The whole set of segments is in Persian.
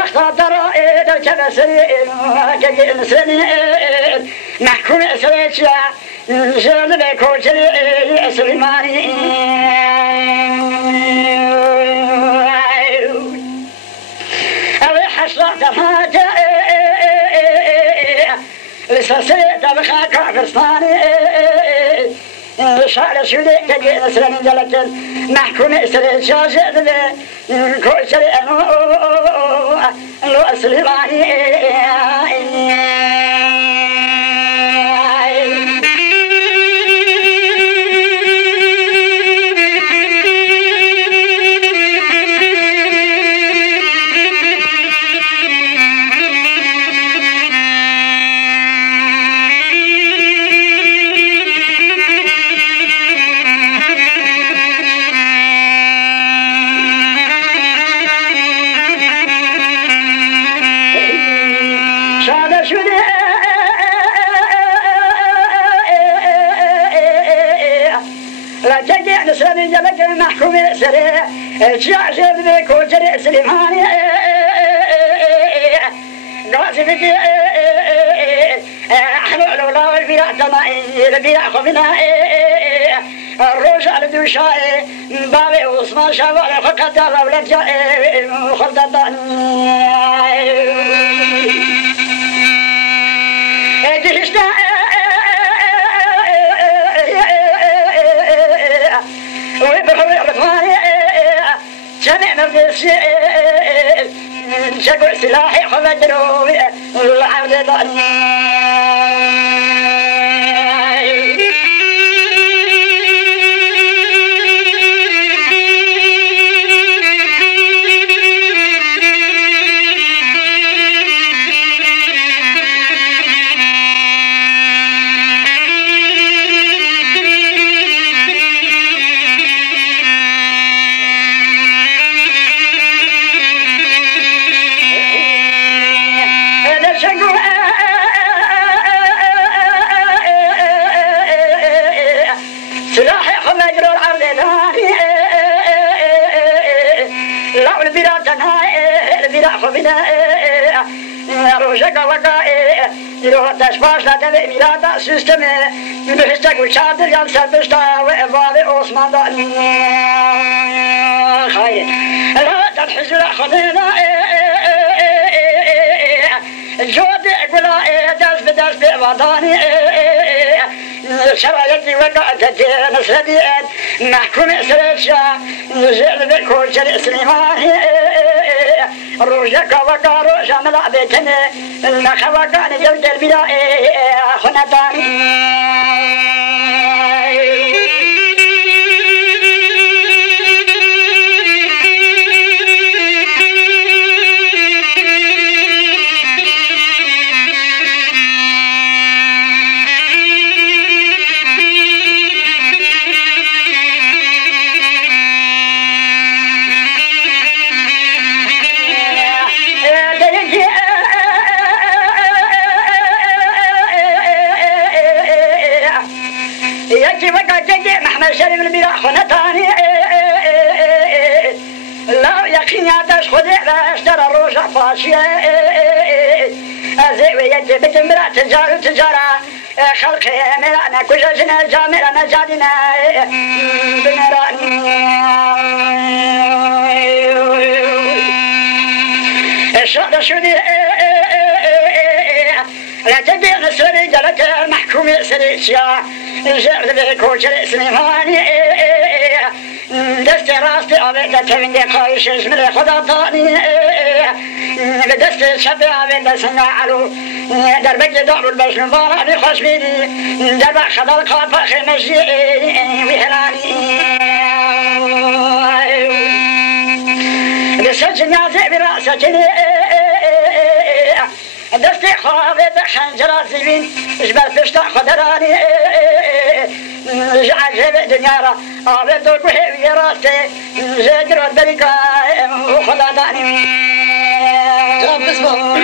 وقت درائد كبسرين كجين سنين محكوم سريتشا جلد كوشري سليماني أبي حشرة فاجأ لسسيت بخا كافرستاني شعر شودي كجين سنين جلد محكوم سريتشا جلد كوشري لو سليماني نسرني جلك محكوم سريع جعجب بك وجري سليماني قاسي بك حلول ولا والبيع تمائي البيع خبنا الروج على دوشاي بابي وصمان شابا فقط على ولد جاي خلطتان دهشنا ويبحوا يعرفاني جميع نفسي شقوا سلاحي خمدروا العودة ضعني روشك وقائع يروح تشفاش لدى ميلادا سيستمي بحسك وشادر ينسى بشتا وإفادي عثمان داني خير لا تنحزر خذينا جودي قولا دس بدس بإفاداني شرايتي وقعتك نسردين محكوم سريتشا نزل بكل شريء سليماني روجك وقع روجا ملعبتني لك وقعني جلد البلاء خنتاني محمد شريف البلاء خنتاني لا يقين يدش خذي اشترى روجع فاشية أزيوي يجي بتمرة تجارة خلقي مرانا كجاجنا جامرة نجادنا بنراني الشهر شودي لا تبيع نسري جلك محكوم سريتشا جرد بكوشر سليماني دست راستي عبيدة تبين دي قايش اسمري خدا طاني بدست شبي عبيدة سنعلو دربك دعو البش مبارك بخش بيدي دربك خدا القاب فخي مجي ويهلاني بسجن يعزي برأسك دستي خابت حنجرات زبين جبل بشتاق خدراني جعجب دنيارا عبد الكوهي راسي جدر البركة وخدا داني جاب اسمه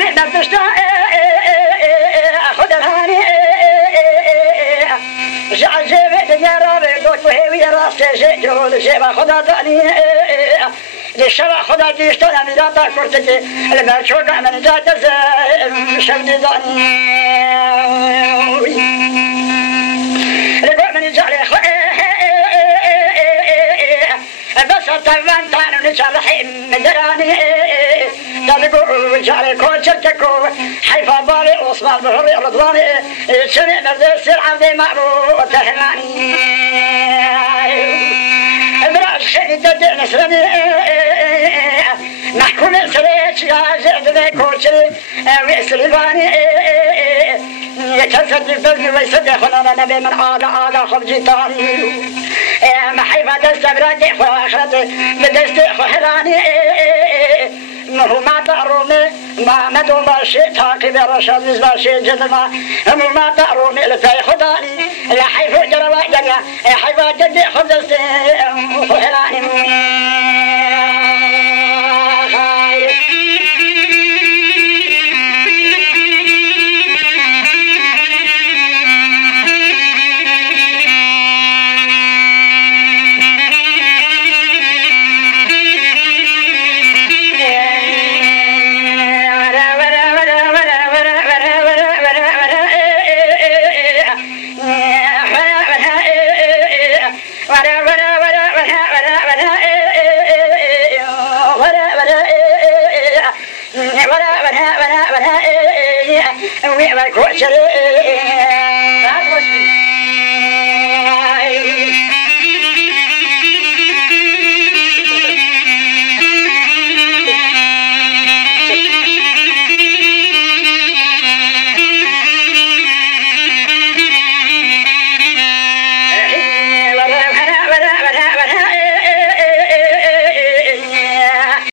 سمعت بردشتا خود الهاني جعجب دنيا رابي دوك وهيوي راس شيء جهود شيء خدا تاني للشرع خدا جيشتون أميراتا كورتكي لما شوكا من جات شودي داني لقوا من جعل بس طبعا تانو نشال حين مدراني دلقوا جعل كل شرككو حيفا بالي وصبال بحري رضواني سنة مردس العبد معروف تهماني امرأة شهيد الدين سنة محكوم سريش يا زعد كوشري ويسلباني يكسد الفزن ويصدقنا نبي من عادة خبجي طاري محيفة دستبراتي خواخرتي بدستي خهراني مهو ما تعرومي ما مدو باشي تاقي برشاد باشي جدما مهو ما تعرومي لفاي خداني يا حيفو جروا جنيا يا حيفو جدي خبزستي خهراني ولا